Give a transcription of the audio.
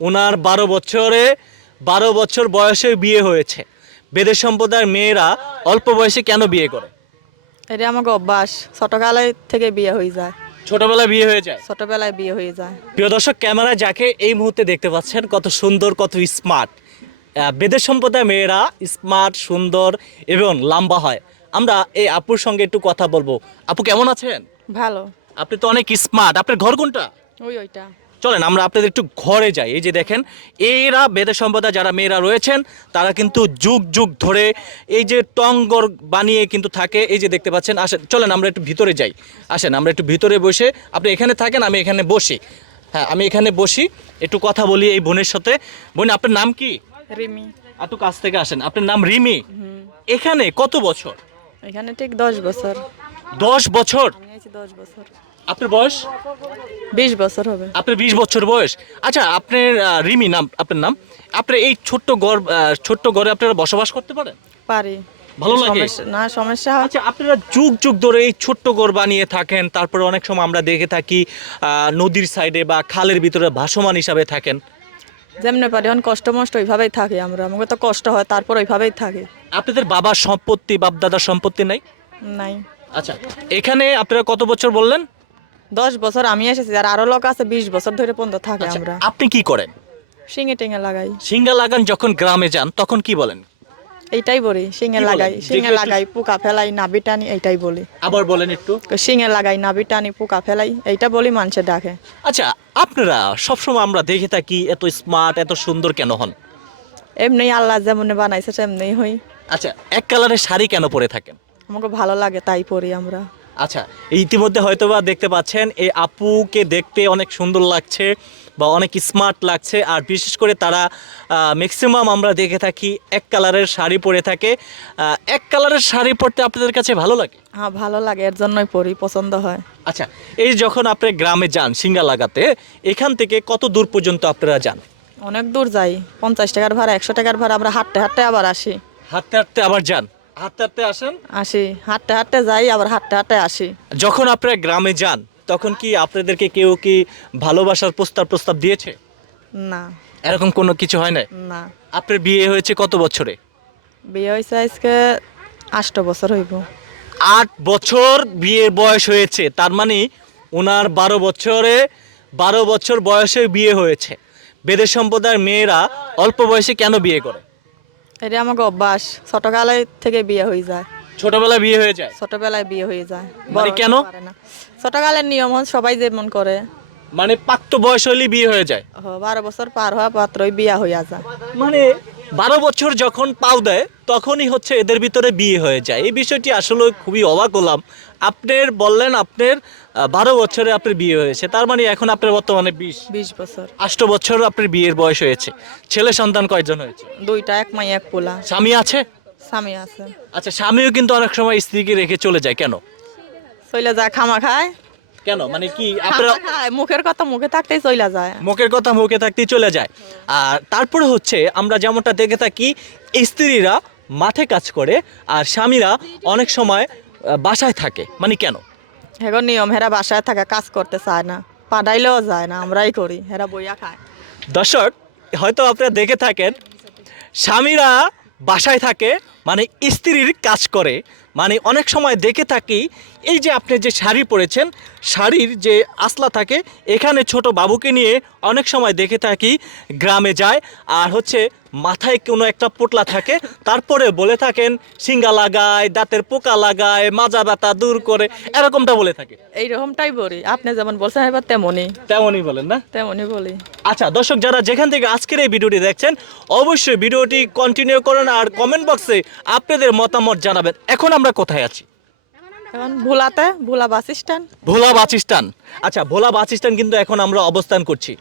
ওনার বারো বছরে বারো বছর বয়সে বিয়ে হয়েছে। বেদের সম্প্রদায়ের মেয়েরা অল্প বয়সে কেন বিয়ে করে? এটা আমাকে অভ্যাস। ছোটকালে থেকে বিয়ে হয়ে যায়। ছোটবেলায় বিয়ে হয়ে যায়? ছোটবেলায় বিয়ে হয়ে যায়। প্রিয় দর্শক ক্যামেরায় যাকে এই মুহূর্তে দেখতে পাচ্ছেন কত সুন্দর কত স্মার্ট। বেদের সম্প্রদায়ের মেয়েরা স্মার্ট সুন্দর এবং লম্বা হয়। আমরা এই আপুর সঙ্গে একটু কথা বলব। আপু কেমন আছেন? ভালো। আপনি তো অনেক স্মার্ট। আপনার ঘর কোনটা? ওই ওইটা। চলেন আমরা আপনাদের একটু ঘরে যাই। এই যে দেখেন এরা বেদের সম্প্রদায় যারা মেয়েরা রয়েছেন তারা কিন্তু যুগ যুগ ধরে এই যে টঙ্গর বানিয়ে কিন্তু থাকে। এই যে দেখতে পাচ্ছেন আসেন চলেন আমরা একটু ভিতরে যাই। আসেন আমরা একটু ভিতরে বসে আপনি এখানে থাকেন আমি এখানে বসি। হ্যাঁ আমি এখানে বসি একটু কথা বলি এই বোনের সাথে। বোন আপনার নাম কি? রিমি। একটু কাছ থেকে আসেন আপনার নাম রিমি? এখানে কত বছর? এখানে ঠিক দশ বছর। দশ বছর? দশ বছর। আপনার বয়স? বিশ বছর হবে। আপনার বিশ বছর বয়স। আচ্ছা আপনার রিমি নাম আপনার নাম? আপনার এই ছোট্ট ঘর ছোট্ট ঘরে আপনারা বসবাস করতে পারেন? পারি। ভালো লাগে? না সমস্যা আচ্ছা আপনারা যুগ যুগ ধরে এই ছোট্ট ঘর বানিয়ে থাকেন তারপরে অনেক সময় আমরা দেখে থাকি নদীর সাইডে বা খালের ভিতরে ভাসমান হিসাবে থাকেন। যেমনি পারি এখন কষ্ট মষ্ট ওইভাবেই থাকি আমরা। আমাকে তো কষ্ট হয় তারপর ওইভাবেই থাকি। আপনাদের বাবার সম্পত্তি বাপ দাদার সম্পত্তি নাই? নাই। আচ্ছা এখানে আপনারা কত বছর বললেন? দশ বছর আমি এসেছি আর আরও লোক আছে বিশ বছর ধরে পর্যন্ত থাকে আচ্ছা, আমরা। আপনি কি করেন? শিঙে টিঙে লাগাই। সিঙ্গা লাগান যখন গ্রামে যান তখন কি বলেন? এইটাই বলি শিঙে লাগাই শিঙে লাগাই পোকা ফেলাই নাবি টানি এইটাই বলি। আবার বলেন একটু। শিঙে লাগাই নাবি টানি পোকা ফেলাই এইটা বলি মানুষে ডাকে। আচ্ছা আপনারা সবসময় আমরা দেখে থাকি এত স্মার্ট এত সুন্দর কেন হন? এমনি আল্লাহ যেমন বানাইছে তেমনি হই। আচ্ছা এক কালারের শাড়ি কেন পরে থাকেন? আমাকে ভালো লাগে তাই পরি আমরা। আচ্ছা ইতিমধ্যে হয়তোবা দেখতে পাচ্ছেন এই আপুকে দেখতে অনেক সুন্দর লাগছে বা অনেক স্মার্ট লাগছে। আর বিশেষ করে তারা ম্যাক্সিমাম আমরা দেখে থাকি এক কালারের শাড়ি পরে থাকে। এক কালারের শাড়ি পরতে আপনাদের কাছে ভালো লাগে? হ্যাঁ ভালো লাগে এর জন্যই পরি পছন্দ হয়। আচ্ছা এই যখন আপনি গ্রামে যান সিঙ্গা লাগাতে এখান থেকে কত দূর পর্যন্ত আপনারা যান? অনেক দূর যাই পঞ্চাশ টাকার ভাড়া একশো টাকার ভাড়া আমরা হাঁটতে হাঁটতে আবার আসি। হাঁটতে হাঁটতে আবার যান? হাঁটতে হাঁটতে আসেন? আসি। হাঁটতে হাঁটতে যাই আবার হাঁটতে হাঁটতে আসি। যখন আপনারা গ্রামে যান তখন কি আপনাদেরকে কেউ কি ভালোবাসার প্রস্তাব প্রস্তাব দিয়েছে? না। এরকম কোনো কিছু হয় না না। আপনার বিয়ে হয়েছে কত বছরে? বিয়ে হয়েছে আজকে আষ্ট বছর হইব। আট বছর বিয়ের বয়স হয়েছে তার মানে ওনার বারো বছরে বারো বছর বয়সে বিয়ে হয়েছে। বেদের সম্প্রদায়ের মেয়েরা অল্প বয়সে কেন বিয়ে করে? এটা আমাকে অভ্যাস। ছোটকালে থেকে বিয়ে হয়ে যায়। ছোটবেলায় বিয়ে হয়ে যায়? ছোটবেলায় বিয়ে হয়ে যায়। মানে কেন? ছোটকালের নিয়ম হল সবাই যেমন করে। মানে পাক্ত বয়স হলেই বিয়ে হয়ে যায়? বারো বছর পার হওয়া পাত্রই বিয়া হইয়া যায়। মানে বারো বছর যখন পাও দেয় তখনই হচ্ছে এদের ভিতরে বিয়ে হয়ে যায়। এই বিষয়টি আসলে খুবই অবাক হলাম। আপনার বললেন আপনার বারো বছরে আপনার বিয়ে হয়েছে। তার মানে এখন আপনার বর্তমানে বিশ। বিশ বছর। আষ্ট বছর আপনার বিয়ের বয়স হয়েছে। ছেলে সন্তান কয়জন হয়েছে? দুইটা এক মাই এক পোলা। স্বামী আছে? স্বামী আছে। আচ্ছা স্বামীও কিন্তু অনেক সময় স্ত্রীকে রেখে চলে যায়। কেন? চইলা যায় খামা খায়। কেন? মানে কি আপনারা মুখের কথা মুখে থাকতেই চইলা যায়। মুখের কথা মুখে থাকতেই চলে যায়। আর তারপরে হচ্ছে আমরা যেমনটা দেখে থাকি স্ত্রীরা মাঠে কাজ করে আর স্বামীরা অনেক সময় বাসায় থাকে। মানে কেন? এখন নিয়ম হেরা বাসায় থাকে কাজ করতে চায় না। পাঠাইলেও যায় না আমরাই করি হেরা বইয়া খায়। দর্শক হয়তো আপনারা দেখে থাকেন স্বামীরা বাসায় থাকে মানে স্ত্রীর কাজ করে মানে অনেক সময় দেখে থাকি এই যে আপনি যে শাড়ি পরেছেন শাড়ির যে আসলা থাকে এখানে ছোট বাবুকে নিয়ে অনেক সময় দেখে থাকি গ্রামে যায় আর হচ্ছে মাথায় কোনো একটা পোটলা থাকে তারপরে বলে থাকেন সিঙ্গা লাগায় দাঁতের পোকা লাগায় মাজা ব্যথা দূর করে এরকমটা বলে থাকে। এইরকমটাই বলি। আপনি যেমন বলছেন এবার তেমনই। তেমনই বলেন না? তেমনই বলি। আচ্ছা দর্শক যারা যেখান থেকে আজকের এই ভিডিওটি দেখছেন অবশ্যই ভিডিওটি কন্টিনিউ করেন আর কমেন্ট বক্সে আপনাদের মতামত জানাবেন। এখন আমরা কোথায় আছি? এখন ভুলাতে ভোলা বাস স্ট্যান্ড। ভোলা বাস স্ট্যান্ড। আচ্ছা ভোলা বাস স্ট্যান্ড কিন্তু এখন আমরা অবস্থান করছি।